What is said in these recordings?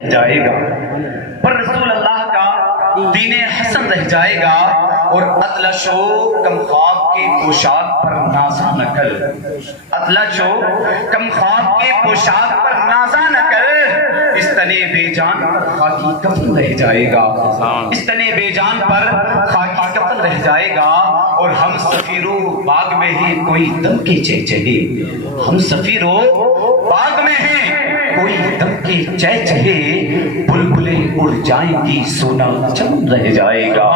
جائے گا، پر رسول اللہ کا دین حسن رہ جائے گا، اور اطلش و کم خواب کے پوشاک پر نازا نہ کر، اطلش و کم خواب کے پوشاک پر نازا نہ کر، اس تنے بے جان پر خاکی کفن رہ جائے گا، اس تنے بے جان پر خاکی کفن رہ جائے گا، اور ہم سفیرو باغ میں ہیں کوئی دم کے چہچہے، ہم سفیرو باغ میں ہیں کوئی دم کے چہچہے، بلبلیں اڑ جائیں گی سونا چمن رہ جائے گا،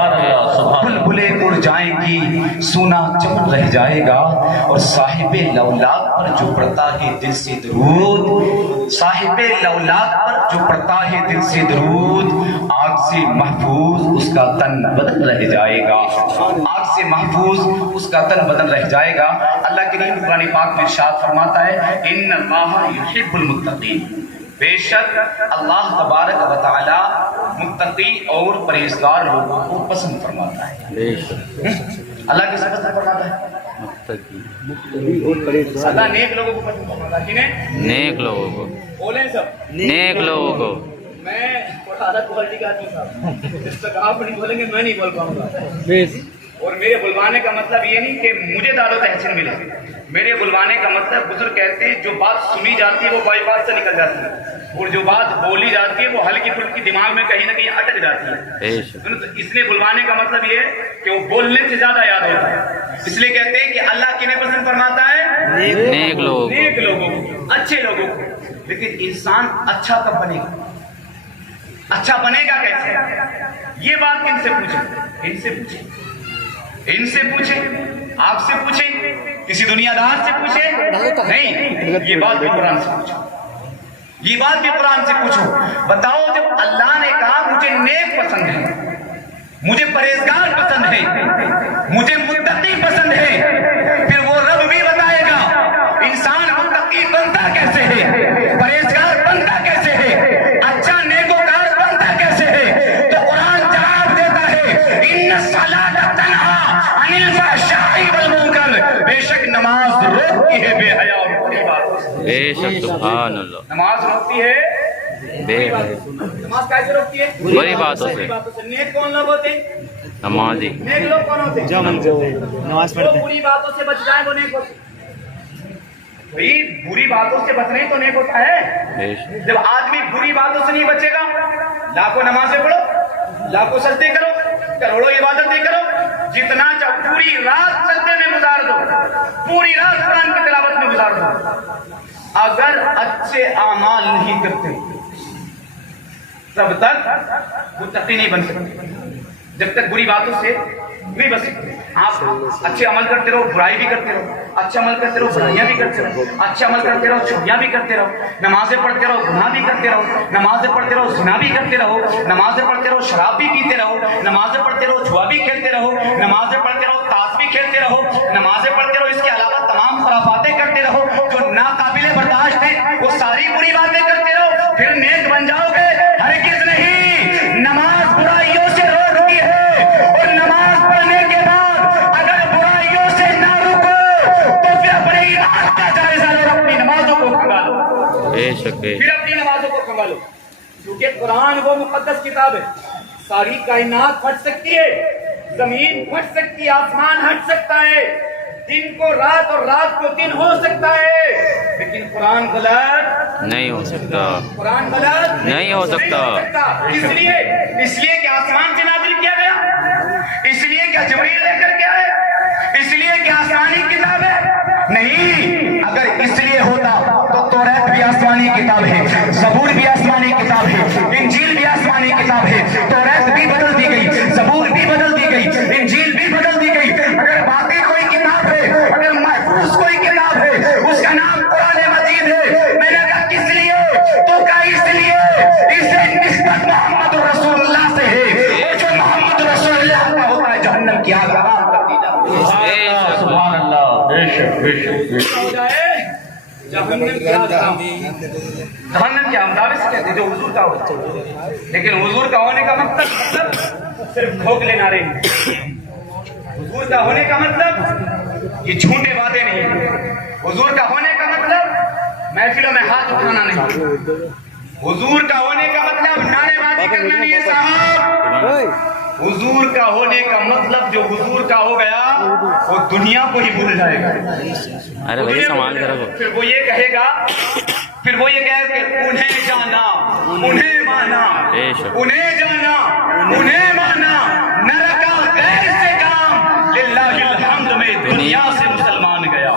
بلبلیں اڑ جائیں گی سونا چمن رہ جائے گا، اور صاحب لولاک پر جو پڑتا ہے دل سے درود، صاحب لولاک پر جو پڑتا ہے دل سے درود، آگ سے محفوظ اس کا تن بدن رہ جائے گا، آگ سے محفوظ اس کا تن بدن رہ جائے گا۔ اللہ کریم قرآن پاک میں ارشاد فرماتا ہے ان اللہ یحب المتقین، بے شک اللہ تبارک و تعالی متقی اور پرہیزگار لوگوں کو پسند فرماتا ہے۔ اللہ کس کو پسند فرماتا ہے؟ اللہ نیک لوگوں کو پسند فرماتا ہے۔ کنہیں؟ نیک لوگوں کو، بولیں سب نیک لوگوں کو۔ میں اعلیٰ کوالٹی کا آدمی صاحب، جس تک آپ نہیں بولیں گے میں نہیں بول پاؤں گا، اور میرے بلوانے کا مطلب یہ نہیں کہ مجھے دار و تحسین ملے، میرے بلوانے کا مطلب بزرگ کہتے ہیں جو بات سنی جاتی ہے وہ بائی بات سے نکل جاتی ہے، اور جو بات بولی جاتی ہے وہ ہلکی پھلکی دماغ میں کہیں نہ کہیں اٹک جاتی ہے۔ اس لیے بلوانے کا مطلب یہ ہے کہ وہ بولنے سے زیادہ یاد ہوتا ہے، اس لیے کہتے ہیں کہ اللہ کنہیں پسند فرماتا ہے؟ نیک لوگوں کو، اچھے لوگوں کو۔ لیکن انسان اچھا کب بنے گا؟ اچھا بنے گا کیسے؟ یہ بات کن سے پوچھیں؟ ان سے پوچھیں، ان سے پوچھیں، آپ سے پوچھیں، کسی دنیا دار سے پوچھیں؟ نہیں، یہ بات بھی قرآن سے پوچھو، یہ بات بھی قرآن سے پوچھو۔ بتاؤ جب اللہ نے کہا مجھے نیک پسند ہے، مجھے پرہیزگار پسند ہے، مجھے متقی پسند ہے، پھر وہ رب بھی بتائے گا انسان متقی بنتا کیسے ہے، پرہیزگار بنتا کیسے ہے، اچھا نیکوکار بنتا کیسے ہے؟ تو قرآن جواب دیتا ہے ان الصلاۃ تنہی عن الفحشاء والمنکر، بے شک نماز روکتی ہے بے حیا اور بری باتوں سے۔ بے شک سبحان اللہ، نماز روکتی ہے بے حیا، نماز کیسے روکتی ہے؟ بری باتوں سے۔ نیک کون لوگ ہوتے ہیں؟ نمازی۔ نیک لوگ کون ہوتے ہیں؟ جو نماز پڑھتے ہیں، بری باتوں سے بچ جائیں وہ نیک ہوتے ہیں۔ بھئی بری باتوں سے بچنا ہی تو نیک ہوتا ہے۔ جب آدمی بری باتوں سے نہیں بچے گا، لاکھوں نمازیں پڑھو، لاکھوں سجدے کرو، کروڑوں عبادتیں کرو، جتنا چاہو پوری رات سجدے میں گزار دو، پوری رات قرآن کی تلاوت میں گزار دو، اگر اچھے اعمال نہیں کرتے تب تک متقی نہیں بن سکتے، جب تک بری باتوں سے نہیں بچ سکتے۔ آپ اچھے عمل کرتے رہو، برائی بھی کرتے رہو، اچھا عمل کرتے رہو، برائیاں بھی کرتے رہو، اچھا عمل کرتے رہو، چوریاں بھی کرتے رہو، نمازیں پڑھتے رہو، گناہ بھی کرتے رہو، نمازیں پڑھتے رہو، زنا بھی کرتے رہو، نمازیں پڑھتے رہو، شراب بھی پیتے رہو، نمازیں پڑھتے رہو، جوا بھی کھیلتے رہو، نمازیں پڑھتے رہو، تاش بھی کھیلتے رہو، نمازیں پڑھتے رہو، اس کے علاوہ تمام خرافاتیں کرتے رہو جو ناقابل برداشت ہیں، وہ ساری بری باتیں کرتے رہو، پھر نیک بن جاؤ گے؟ ہرگز نہیں۔ نماز برائیوں سے روکتی ہے، اور نماز پڑھنے کے بعد اگر برائیوں سے نہ رکو تو پھر اپنے ایمان کا جائزہ لو، اپنی نمازوں کو کھنگالو، پھر اپنی نمازوں کو کھنگالو، کیونکہ قرآن وہ مقدس کتاب ہے، ساری کائنات پھٹ سکتی ہے، زمین پھٹ سکتی ہے، آسمان ہٹ سکتا ہے، دن کو رات اور رات کو دن ہو سکتا ہے، لیکن قرآن غلط نہیں ہو سکتا، قرآن غلط نہیں ہو سکتا۔ اس لیے کہ آسمان سے نازل کیا گیا، اس لیے کہ جبریل لے کر کے آئے، اس لیے کہ آسمانی کتاب ہے؟ نہیں، اگر اس لیے ہوتا تو توریت بھی آسمانی کتاب ہے، زبور بھی آسمانی کتاب ہے، انجیل بھی آسمانی کتاب ہے، توریت بھی بدل دی گئی، زبور بھی بدل دی گئی، انجیل بھی بدل دی گئی، اگر باقی کوئی کتاب ہے، اگر محفوظ کوئی کتاب ہے، اس کا نام قرآن مجید ہے۔ میں نے کہا کس لیے؟ تو کہا اس لیے اسے نسبت محمد رسول اللہ سے ہے، اور جو محمد رسول اللہ کا ہوتا ہے جہنم کی آگ حرام کر دی جاتی ہے۔ سبحان اللہ۔ جہنم کیا ہم سے کہتے ہیں جو حضور کا ہوتا ہے، لیکن حضور کا ہونے کا مطلب صرف کھوکھلے نعرے نہیں، حضور کا ہونے کا مطلب یہ جھوٹے وعدے نہیں، حضور کا ہونے کا مطلب محفلوں میں ہاتھ اٹھانا نہیں، حضور کا ہونے کا مطلب حضور کا ہونے کا مطلب جو حضور کا ہو گیا وہ دنیا کو ہی بھول جائے گا. پھر وہ یہ کہے گا کہ انہیں جانا انہیں مانا انہیں جانا انہیں مانا نہ رکھا غیر سے کام. للہ الحمد میں دنیا سے مسلمان گیا.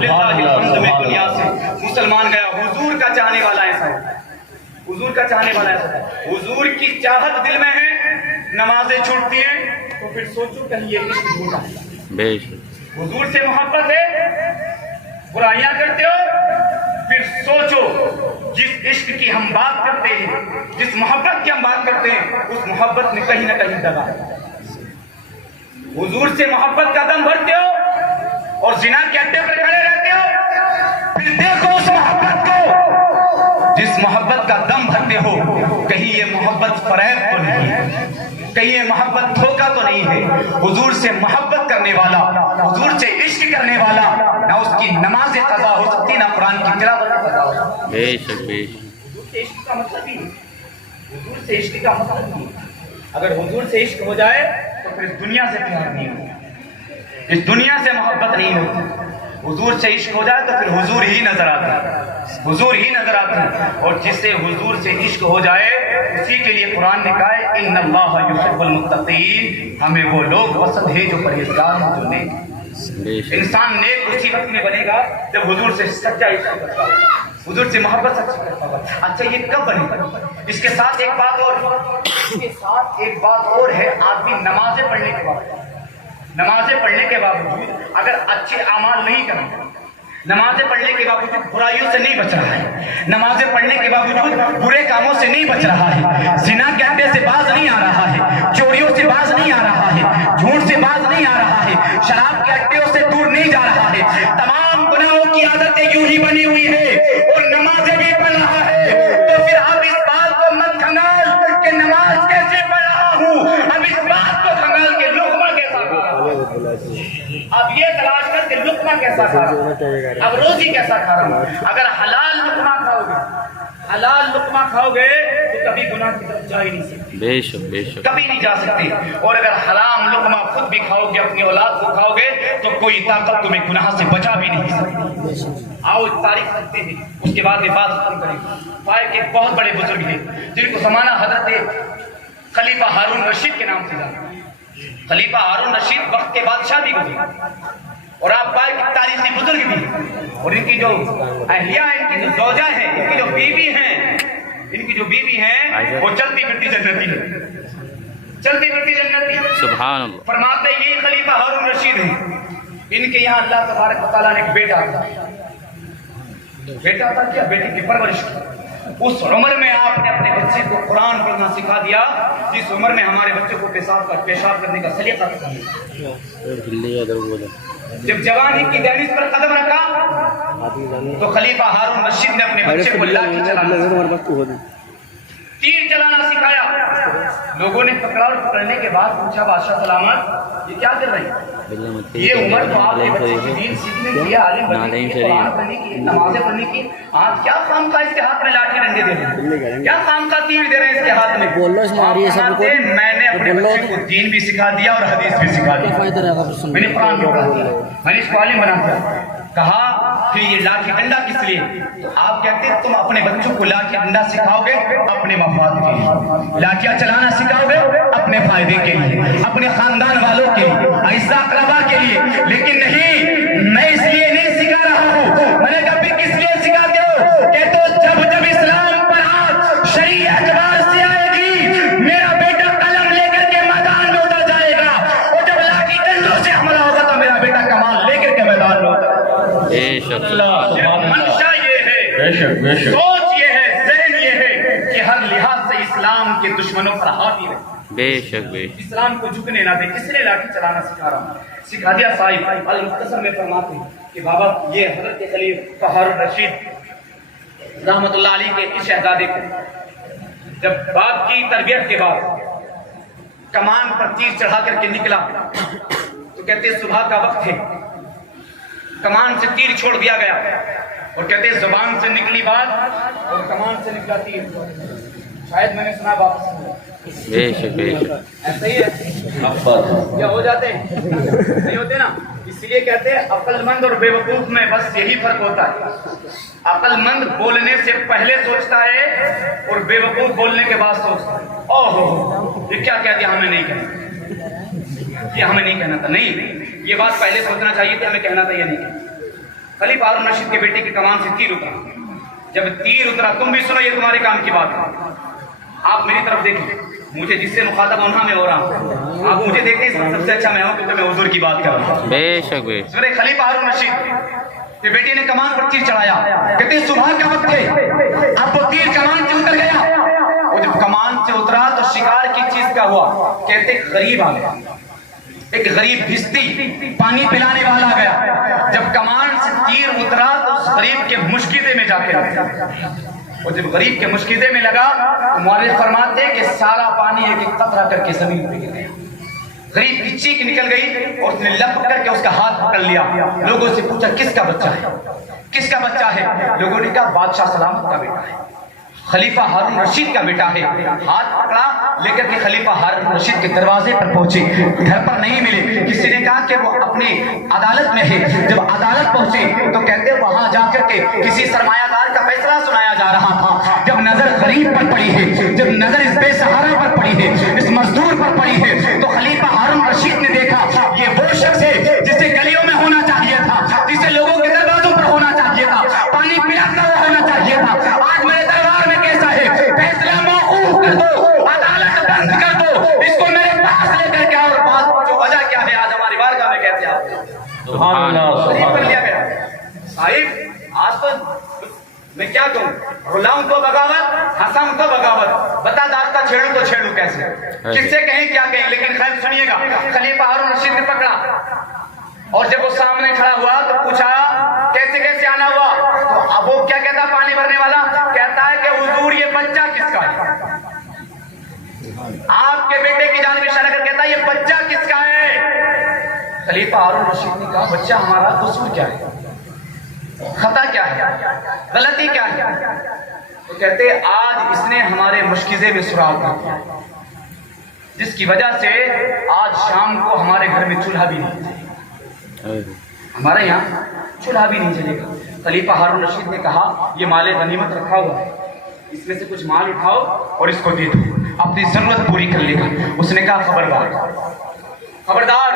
للہ الحمد میں دنیا سے مسلمان گیا. حضور کا چاہنے والا ایسا ہے. حضور کا چاہنے والا ایسا ہے. حضور کی چاہت دل میں ہے, نمازیں چھوٹتی ہیں تو پھر سوچو کہیں یہ عشق جھوٹا ہے. حضور سے محبت ہے, برائیاں کرتے ہو, پھر سوچو جس عشق کی ہم بات کرتے ہیں, جس محبت کی ہم بات کرتے ہیں, اس محبت میں کہیں نہ کہیں دغا ہے. حضور سے محبت کا دم بھرتے ہو اور زنا کے اڈے پر کھڑے رہتے ہو, پھر دیکھو اس محبت کو جس محبت کا دم بھرتے ہو, کہیں یہ محبت فریب تو نہیں ہے, کہیں یہ محبت دھوکہ تو نہیں ہے. حضور سے محبت کرنے والا, حضور سے عشق کرنے والا, نہ اس کی نماز قضا ہو سکتی, نہ قرآن کی تلاوت قضا ہو سکتی. بے شک بے شک. حضور سے عشق کا مطلب ہی, حضور سے عشق کا مطلب ہی, اگر حضور سے عشق ہو جائے تو پھر اس دنیا سے پیار نہیں ہوتا, اس دنیا سے محبت نہیں ہوتی. حضور سے عشق ہو جائے تو پھر حضور ہی نظر آتا ہے, حضور ہی نظر آتا ہے. اور جس سے حضور سے عشق ہو جائے اسی کے لیے قرآن نے کہا ہے ان اللہ یحب المتقین, ہمیں وہ لوگ پسند ہے جو پرہیزگار ہیں, جو نیک. انسان نیک اسی وقت میں بنے گا جب حضور سے سچا عشق کرتا ہو, حضور سے محبت سچی کرتا ہو. اچھا یہ کب بنے گا؟ اس کے ساتھ ایک بات اور ہے, آدمی نمازیں پڑھنے کے بعد, نمازیں پڑھنے کے باوجود اگر اچھے اعمال نہیں کرتا, نمازیں پڑھنے کے باوجود برائیوں سے نہیں بچ رہا ہے, نمازیں پڑھنے کے باوجود برے کاموں سے نہیں بچ رہا ہے, زنا کے اڈے سے باز نہیں آ رہا ہے, چوریوں سے باز نہیں آ رہا ہے, جھوٹ سے باز نہیں آ رہا ہے, شراب کے اڈوں سے دور نہیں جا رہا ہے, تمام گناہوں کی عادتیں یوں ہی بنی ہوئی ہے اور نمازیں بھی پڑھ رہا ہے, تو پھر اب اس بات کو مت کھنگال کہ نماز کیسے پڑھ رہا ہوں, اب اس بات کو کھنگال کے لقمہ کیسا کھا رہا ہوں, اب یہ تلاش کر کے لقمہ کیسا کھا رہا ہوں, اب روزی کیسا کھا رہا ہوں. اگر حلال لقمہ کھاؤ گے, حلال لقمہ کھاؤ گے تو کبھی گناہ کی طرف جا ہی نہیں سکتے, بے شک بے شک, کبھی نہیں جا سکتے. اور اگر حرام لقمہ خود بھی کھاؤ گے, اپنی اولاد کو کھاؤ گے, تو کوئی طاقت تمہیں گناہ سے بچا بھی نہیں سکتی. آؤ تاریخ کرتے ہیں, اس کے بعد یہ بات ختم کریں گے. فائق ایک بہت بڑے بزرگ ہیں جن کو زمانہ حضرت خلیفہ ہارون رشید کے نام سے جانا. خلیفہ ہارون رشید وقت کے بادشاہ بھی گزرے, اور آپ پائے کہ تاریخی بزرگ بھی, اور ان کی جو اہلیہ ہیں, ان کی جو زوجہ ہیں, ان کی جو بیوی ہیں, ان کی جو بیوی ہیں وہ چلتی پھرتی جنتی ہے, چلتی پھرتی جنتی. سبحان اللہ. فرماتے یہ خلیفہ ہارون رشید ہیں, ان کے یہاں اللہ تبارک و تعالیٰ نے ایک بیٹا تھا کیا, بیٹے کی پرورش کی. اس عمر میں آپ نے اپنے بچے کو قرآن پڑھنا سکھا دیا, جس عمر میں ہمارے بچے کو پیشاب کرنے کا سلیقہ سکھا. جب جوانی کی دہلیز پر قدم رکھا تو خلیفہ ہارون رشید نے اپنے بچے کو لاٹھی چلانا, تیر چلانا سکھایا. لوگوں نے پکڑنے کے بعد پوچھا بادشاہ سلامت یہ کیا کر رہے ہیں, یہ عمر تو آپ کے بچے کی دین سیکھنے کی, عالم بننے کی, قرآن پڑھنے کی, نمازیں پڑھنے کی, آج کیا کام کا اس کے ہاتھ میں لاٹھی ڈنڈے دے رہے ہیں, کیا کام کا تیر دے رہے ہیں اس کے ہاتھ میں. میں نے اپنے بچے کو دین بھی سکھا دیا اور حدیث بھی سکھا دیا, میں نے قرآن بھی پڑھا دیا, میں نے اس کو عالم بنا دیا. کہا کہ یہ لاٹھی ڈنڈا کس لیے, تو آپ کہتے ہیں تم اپنے بچوں کو لاٹھی ڈنڈا سکھاؤ گے اپنے مفاد کے لیے, لاٹھیاں چلانا سکھاؤ گے اپنے فائدے کے لیے, اپنے خاندان والوں کے لیے, اعزاء اقربا کے لیے, لیکن نہیں میں اس لیے نہیں سکھا رہا ہوں. میں نے کہا پھر کس لیے سکھاتے ہو, کہ تو جب اسلام پر آج شرعی اعتبار سے آئے گی, میرا بیٹا قلم لے کر کے میدان میں اتر جائے گا, اور جب لاٹھی ڈنڈوں سے حملہ ہوگا تو میرا بیٹا کمال لے کر کے میدان میں اتر. منشا یہ ہے, سوچ یہ ہے, ذہن یہ ہے کہ ہر لحاظ سے اسلام کے دشمنوں پر حاوی رہے, بے شک بے شک, اسلام کو جھکنے نہ دے. کس نے لاٹھی چلانا سکھا رہا ہوں, سکھا دیا صاحب المختصر میں فرماتے ہیں کہ بابا یہ حضرت خلیفہ ہارون رشید رحمت اللہ علیہ کے اس شہزادے کو جب باپ کی تربیت کے بعد کمان پر تیر چڑھا کر کے نکلا تو کہتے صبح کا وقت ہے, کمان سے تیر چھوڑ دیا گیا, اور کہتے زبان سے نکلی بات اور کمان سے نکلا تیر. شاید میں نے سنا واپس بے شک بے شک. ایسا ہی ہے کیا ہو جاتے ہیں نہیں ہوتے نا. اس لیے کہتے ہیں عقل مند اور بے وقوف میں بس یہی فرق ہوتا ہے. عقل مند بولنے سے پہلے سوچتا ہے اور بے وقوف بولنے کے بعد سوچتا ہے اوہ یہ کیا کہہ دیا, ہمیں نہیں کہنا, یہ ہمیں نہیں کہنا تھا. نہیں, یہ بات پہلے سوچنا چاہیے تھی, ہمیں کہنا تھا یہ نہیں کہنا. خلیفہ ہارون رشید کے بیٹے کی کمان سے تیر اترا. جب تیر اترا, تم بھی سنو, یہ تمہارے کام کی بات ہے. آپ میری طرف دیکھیں, مجھے جس سے مخاطب ہونا میں ہو رہا ہوں, آپ مجھے دیکھیں سب سے اچھا میں ہوں کیونکہ میں حضور کی بات کر رہا ہوں. بے شک بے شک. سورہ خلیفہ ہارون رشید کے بیٹے نے کمان پر تیر چڑھایا. کہتے ہیں صبح کا وقت ہے, اب وہ تیر کمان سے اتر گیا. وہ جب کمان سے اترا تو شکار کی چیز کا ہوا. کہتے غریب آ گیا, ایک غریب بھشتی پانی پلانے والا آ گیا. جب کمان سے تیر اترا تو اس غریب کے مشکیزے میں جا کے لگا. اور جب غریب کے مشکیزے میں لگا تو مورخ فرماتے ہیں کہ سارا پانی ایک ایک قطرہ کر کے زمین پہ گر گیا. غریب کی چیخ نکل گئی اور اس نے لپک کر کے اس کا ہاتھ پکڑ لیا. لوگوں سے پوچھا کس کا بچہ ہے, کس کا بچہ ہے؟ لوگوں نے کہا بادشاہ سلامت کا بیٹا ہے, خلیفہ ہارون رشید کا بیٹا ہے. ہاتھ پکڑا لے کر کے خلیفہ ہارون رشید کے دروازے پر پہنچے. گھر پر نہیں ملے. کسی نے کہا کہ وہ اپنے عدالت میں ہے. جب عدالت پہنچے تو کہتے وہاں جا کر کے کسی سرمایہ دار کا فیصلہ سنایا جا رہا تھا. جب نظر غریب پر پڑی ہے, جب نظر اس بے سہارا پر پڑی ہے, اس مزدور پر پڑی ہے, تو خلیفہ ہارون رشید نے دیکھا یہ وہ شخص ہے جسے گلیوں میں ہونا چاہیے تھا, جسے لوگوں کے دروازوں پر ہونا چاہیے تھا, پانی پلاتا ہوا ہونا چاہیے تھا. آج میرے دربار میں کیسا ہے, فیصلہ موقوف کر دو, عدالت بند کر دو, اس کو میرے پاس لے کر کے. اور بات جو وجہ کیا ہے, آج ہماری بارگاہ میں کہتے ہیں سبحان اللہ. غریب کر لیا گیا. صاحب آج تو میں کیا کہوں, رلاؤں تو بغاوت, ہنساؤں تو بغاوت, بتا داستہ چھیڑوں تو چھیڑوں کیسے, کس سے کہیں کیا کہیں. لیکن خیر سنیے گا, خلیفہ ہارون رشید نے پکڑا اور جب وہ سامنے کھڑا ہوا تو پوچھا کیسے کیسے آنا ہوا. تو اب وہ کیا کہتا, پانی بھرنے والا کہتا ہے کہ حضور یہ بچہ کس کا ہے. آپ کے بیٹے کی جانب اشارہ کر کہتا ہے یہ بچہ کس کا ہے. خلیفہ ہارون رشید نے کہا بچہ ہمارا, قصور کیا ہے, خطا کیا ہے, غلطی کیا ہے. تو کہتے آج اس نے ہمارے مشکیزے میں سراغ کیا, جس کی وجہ سے آج شام کو ہمارے گھر میں چولہا بھی نہیں جلے گا, ہمارے یہاں چولہا بھی نہیں جلے گا. خلیفہ ہارون رشید نے کہا یہ مال غنیمت رکھا ہوا ہے, اس میں سے کچھ مال اٹھاؤ اور اس کو دے دو, اپنی ضرورت پوری کر لے گا. اس نے کہا خبردار, خبردار,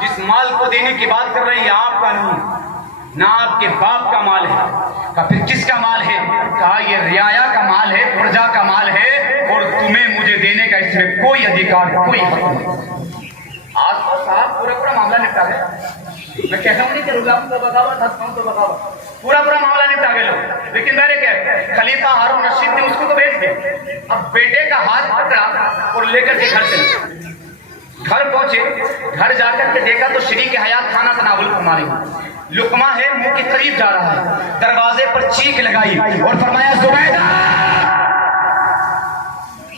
جس مال کو دینے کی بات کر رہے ہیں یہ آپ کا نہیں, نہ آپ کے باپ کا مال ہے. کہا پھر کس کا مال ہے؟ کہا یہ رعایا کا مال ہے, پرجا کا مال ہے, اور تمہیں مجھے دینے کا اس میں کوئی ادھیکار, کوئی حق نہیں. آج تو صاحب پورا معاملہ نپٹا گیا. میں کہہ رہا ہوں نہیں کہ رلاؤں تو بغاوت, ہنساؤں تو بغاوت, پورا معاملہ نپٹا گیا لوگ. لیکن میرے کیا, خلیفہ ہارون رشید نے اس کو تو بھیج دیا. اب بیٹے کا ہاتھ پکڑا اور لے کر کے گھر چلے. گھر پہنچے, گھر جا کر کے دیکھا تو شریک حیات کھانا تناول فرما رہی. لقمہ ہے منہ کے قریب جا رہا ہے. دروازے پر چیخ لگائی اور فرمایا زبیدہ.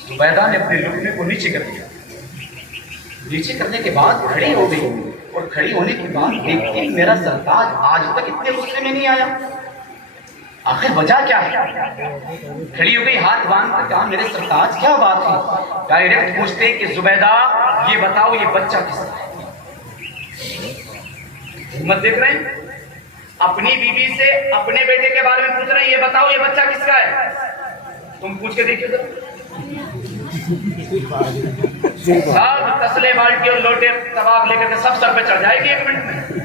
زبیدہ نے اپنے لقمے کو نیچے کر دیا. نیچے کرنے کے بعد کھڑی ہو گئی, اور کھڑی ہونے کے بعد دیکھتی میرا سرتاج آج تک اتنے غصے میں نہیں آیا, آخر وجہ کیا ہے. کھڑی ہو گئی, ہاتھ باندھ کر کہا میرے سرتاج کیا بات ہے. ڈائریکٹ پوچھتے کہ زبیدہ یہ بتاؤ یہ بچہ کس کا ہے. حکمت دیکھ رہے ہیں, اپنی بیوی سے اپنے بیٹے کے بارے میں پوچھ رہے ہیں یہ بتاؤ یہ بچہ کس کا ہے. تم پوچھ کے دیکھیے سب تسلے بالٹی اور لوٹے کباب لے کر کے سب سر پہ چڑھ جائے گی 1 منٹ میں.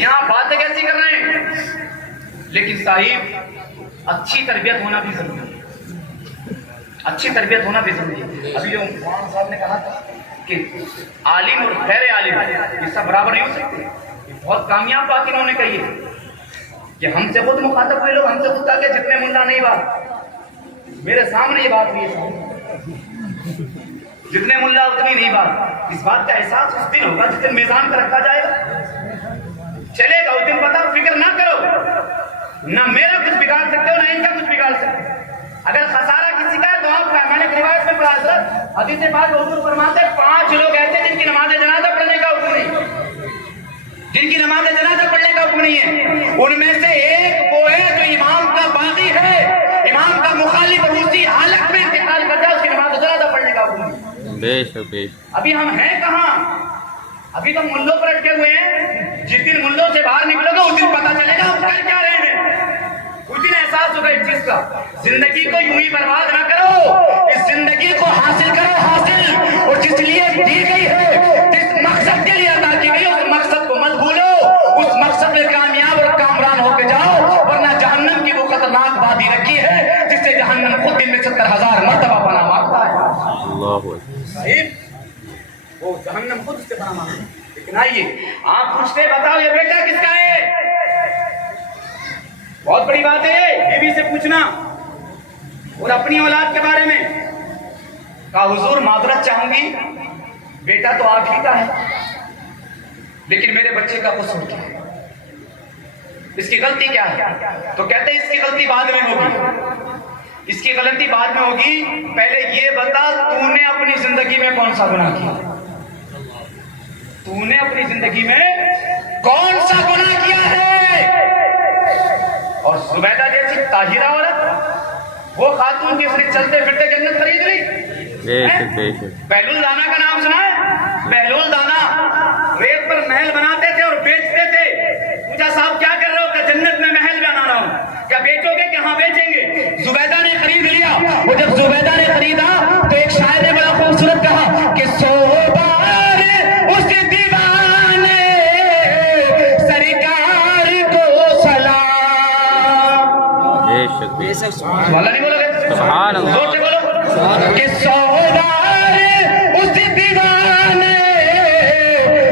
یہاں باتیں کیسی کر رہے ہیں. لیکن صاحب اچھی تربیت ہونا بھی ضروری ہے, اچھی تربیت ہونا بھی ضروری ہے. ابھی جو مولانا صاحب نے کہا تھا کہ عالم اور غیر عالم یہ سب برابر نہیں ہو سکتے, یہ بہت کامیاب بات انہوں نے کہی ہے. کہ ہم سے خود مخاطب ہوئے لوگ ہم سے خود کہا کہ جتنے ملا نہیں بات, میرے سامنے یہ بات ہوئی ہے, جتنے ملا اتنی نہیں بات. اس بات کا احساس اس دن ہوگا جس دن میزان پر رکھا جائے گا, چلے گا اس دن پتا. فکر نہ کرو, نہ میرا کچھ بگاڑ سکتے ہو نہ ان کا کچھ بگاڑ سکتے. اگر خسارہ کسی کا ہے تو آپ کا. میں نے روایت میں پڑھا حضرت حدیث پاک حضور فرماتے 5 لوگ ایسے جن کی نماز جنازہ پڑھنے کا حکم نہیں, جن کی نماز جنازہ پڑھنے کا حکم نہیں ہے. ان میں سے ایک وہ ہے جو امام کا باغی ہے, امام کا مخالف, اور اسی حالت میں انتقال کرتا ہے, اس کی نماز جنازہ پڑھنے کا حکم نہیں. بے شک بے شک ابھی ہم ہیں کہاں؟ ابھی تو ملوں پر اٹکے ہوئے ہیں. جس دن ملوں سے باہر نکلو گے اس دن پتا چلے گا ہم کر کیا رہے ہیں. اس دن احساس ہوگا اس چیز کا. زندگی کو یوں ہی برباد نہ کرو, اس زندگی کو حاصل کرو, حاصل, اور جس لیے دی گئی ہے, جس مقصد کے لیے عطا کی گئی اس مقصد کو مت بھولو. اس مقصد میں کامیاب اور کامران ہو کے جاؤ, ورنہ جہنم کی وہ خطرناک وادی رکھی ہے جس سے جہنم خود دن میں 70,000 مرتبہ پناہ مانگتا ہے. اللہ اکبر. وہ جہنم خود اس سے پناہ مانگتا ہے. لیکن آئیے آپ پوچھتے بتاؤ یہ بیٹا کس کا ہے؟ بہت بڑی بات ہے بیوی سے پوچھنا اور اپنی اولاد کے بارے میں. کہا حضور معذرت چاہوں گی, بیٹا تو آپ ہی کا ہے لیکن میرے بچے کا قصور کیا ہے, اس کی غلطی کیا ہے؟ تو کہتے ہیں اس کی غلطی بعد میں ہوگی. اس کی غلطی بعد میں ہوگی, پہلے یہ بتا تو نے اپنی زندگی میں کون سا گناہ کیا؟ تو نے اپنی زندگی میں کون سا گناہ کیا ہے؟ اور زبیدہ جیسی طاہرہ عورت, وہ خاتون کی اس نے چلتے پھرتے جنت خرید لی. بے شک بے شک. بہلول دانا کا نام سنا ہے؟ بہلول دانا ریت پر محل بناتے تھے اور بیچتے تھے. پوچھا صاحب کیا کر رہے ہو؟ کہ جنت میں محل بنا رہا ہوں. کیا بیچو گے کہ ہاں بیچیں گے؟ زبیدہ نے خرید لیا. وہ جب زبیدہ نے خریدا تو ایک شاعر نے بڑا خوبصورت کہا کہ سوبار اس دیوانے سرکار کو سلام. بے شک بے شک. والا نہیں بولو گے؟ سبحان اللہ. زور سے بولو کہ سوبار اس دیوانے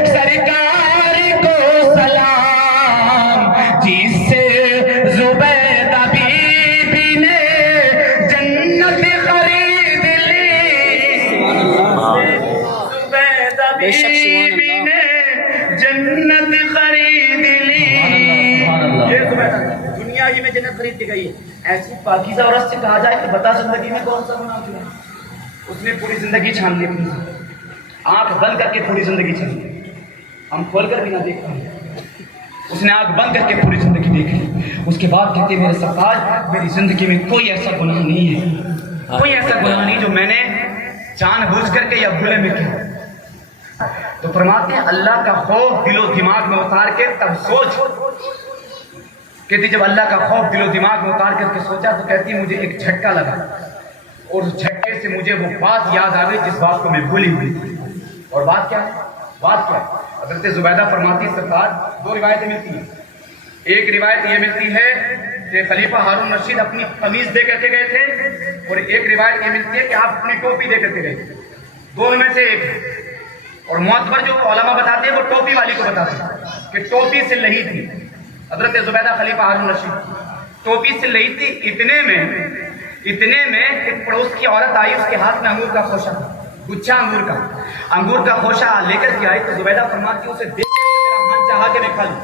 سرکار کو سلام, جس سے زبیدہ بی بی نے جنت خرید لی. زبیدہ بی بی نے جنت خرید لی. یہ زبیدہ دنیا ہی میں جنت خرید کے گئی ہے. ایسی پاکیزہ عورت سے کہا جائے کہ بتا زندگی میں کون سا گناہ کیا؟ اس نے پوری زندگی چھان لی اپنی, آنکھ بند کر کے پوری زندگی چھان لی. ہم کھول کر بھی نہ دیکھ پائے. اس نے آنکھ بند کر کے پوری زندگی دیکھ لی. اس کے بعد کہتے میرے سرکار میری زندگی میں کوئی ایسا گناہ نہیں ہے, کوئی ایسا گناہ نہیں جو میں نے جان بوجھ کر کے یا بھولے میں کیا. تو فرماتے ہیں اللہ کا خوف دل و دماغ میں اتار کے تب سوچ. کہتی جب اللہ کا خوف دل و دماغ میں اتار کر کے سوچا تو کہتی مجھے ایک جھٹکا لگا, اور اس جھٹکے سے مجھے وہ بات یاد آ گئی جس بات کو میں بھولی ہوئی تھی. اور بات کیا ہے؟ بات کیا ہے؟ حضرت زبیدہ فرماتی سرکار دو روایتیں ملتی ہیں. ایک روایت یہ ملتی ہے کہ خلیفہ ہارون رشید اپنی قمیض دے کر کے گئے تھے, اور ایک روایت یہ ملتی ہے کہ آپ اپنی ٹوپی دے کر کے گئے تھے. دونوں میں سے ایک. اور معتبر جو علماء بتاتے ہیں وہ ٹوپی والی کو بتاتے ہیں کہ ٹوپی سے لہی تھی. حضرت زبیدہ خلیفہ ہارون رشید ٹوپی سے لہی تھی. اتنے میں ایک پڑوس کی عورت آئی, اس کے ہاتھ میں انگور کا خوشہ, گچھا انگور کا خوشہ لے کر کے آئی. تو زبیدہ فرماتی اسے دیکھ کر میرا من چاہا کہ میں کھا لوں.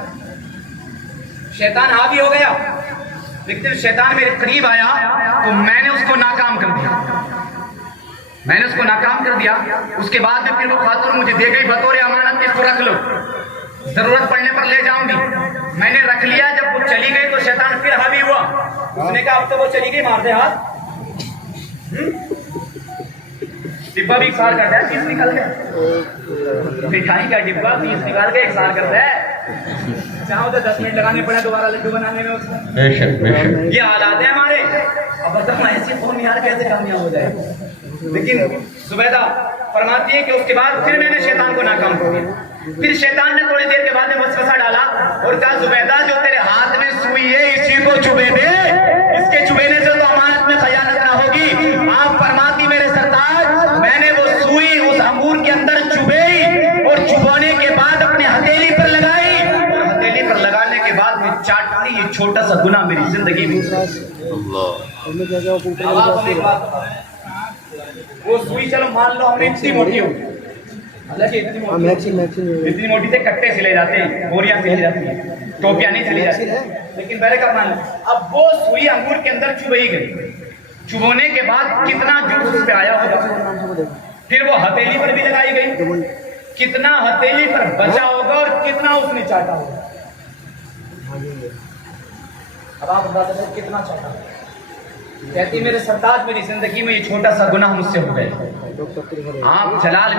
شیطان حاوی ہو گیا, لیکن شیطان میرے قریب آیا تو میں نے اس کو ناکام کر دیا. اس کے بعد میں پھر وہ خاتون مجھے دے گئی بطور امانت, اس کو رکھ لو, ضرورت پڑنے پر لے جاؤں گی. میں نے رکھ لیا. جب وہ چلی گئی تو شیطان پھر حاوی ہوا. اس نے کہا اب تو وہ چلی گئی, مار دے ہاتھ. ڈبہ بھی اکسار کرتا ہے, 30 نکل گیا. مٹھائی کا ڈبہ 30 نکال کے اکسار کرتا ہے. چاہو تو 10 منٹ لگانے پڑے دوبارہ لڈو بنانے میں. اس کو یہ حالات ہیں ہمارے. اب بتاؤ ایسی قوم یار کیسے کامیاب ہو جائے. لیکن زبیدہ فرماتی ہے کہ اس کے بعد پھر میں نے شیطان کو ناکام کر دیا. پھر شیطان نے تھوڑی دیر کے بعد میں وسوسہ ڈالا اور کہا زبیدہ جو تیرے ہاتھ میں سوئی ہے اسی کو چبے دے, اس کے چبینے سے تو امانت میں خیانت نہ ہوگی. آپ فرماتی میرے سرتاج میں نے وہ سوئی اس انگور کے اندر چبئی, اور چبونے کے بعد اپنے ہتھیلی پر لگائی, اور ہتھیلی پر لگانے کے بعد میں چاٹتی. یہ چھوٹا سا گناہ میری زندگی میں. وہ سوئی چلو مان لو ہمیں اتنی موٹی ہوگی, اتنی موٹی سے کٹے سلے جاتے ہیں, بوریاں سلی جاتی ہیں, ٹوپیاں نہیں سلی جاتی, لیکن پہلے کا مان لو. اب وہ سوئی انگور کے اندر چبئی گئی. چبونے کے بعد کتنا جوس اس پہ آیا ہوگا. پھر وہ ہتھیلی پر بھی لگائی گئی, کتنا ہتھیلی پر بچا ہوگا اور کتنا اس نے چاٹا ہوگا. اب آپ بتا سکتے کتنا چاٹا ہوگا. کہتی میرے سرتاج میری زندگی میں یہ چھوٹا سا گناہ مجھ سے ہو گئے. آپ جلال میں